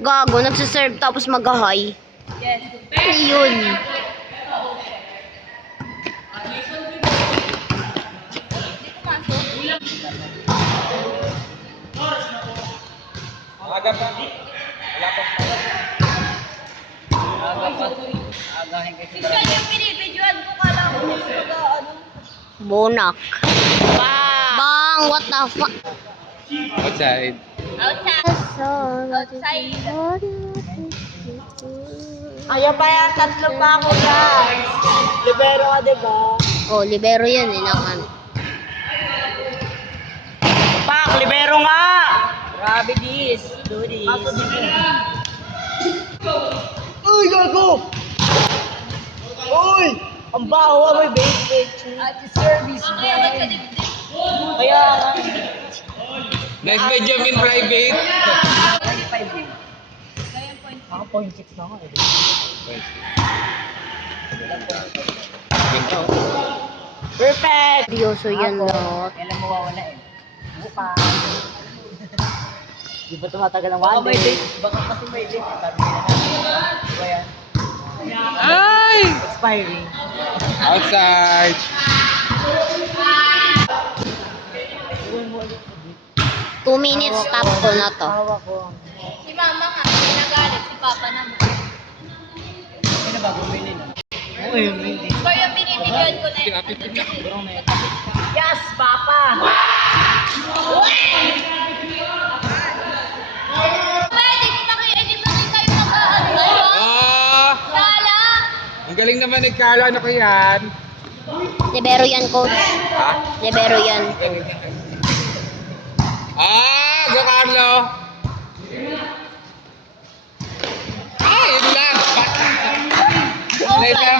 Gago, nagsiserve tapos mag-hi. Yes. Ano yun? Hindi pumasok. Aga pa. Wala pa. Aga pa. Agahin kasi. Minsan yung pinipidyoan ko, kala ko ano. Bonak. Bang, what the fuck? Outside. Outside. Ayaw pa yan, tatlo pa ako guys. Libero ka, diba? Oh, libero yan eh. Nakan. Pak, libero nga! Grabe this. Do this. Uy, gago! Uy! Ang baho, may bait. At service. Makiangat sa dibdib. Kaya nga. Nice Benjamin private. 25 din. Kaya point. Ako 0.6 na ako eh. Ganito. Perfect! Seryoso yan Ako, lahat. kailan mawawala eh. Buka. Di ba tumatagal ng one day? Baka kasi may date. Sabi nila na. Di ba yan? Ay! Expiring. Outside. Iwan mo ulit. 2 minutes stop ko na to. Tawa ko. Si mama nga, pinagalit. Si papa naman. Ano ba bumili na? Oo, yun hindi. So yung pinipidyoan ko na yun. Yes, Papa! Pwede ko na kayo, hindi ba kayo mag-ano? Ah! Sala! Ang galing naman ni Carlo. Ano ko yan? Libero yan, coach. Ha? Libero yan. Ah! Go Carlo! Ah! Yun lang! Later!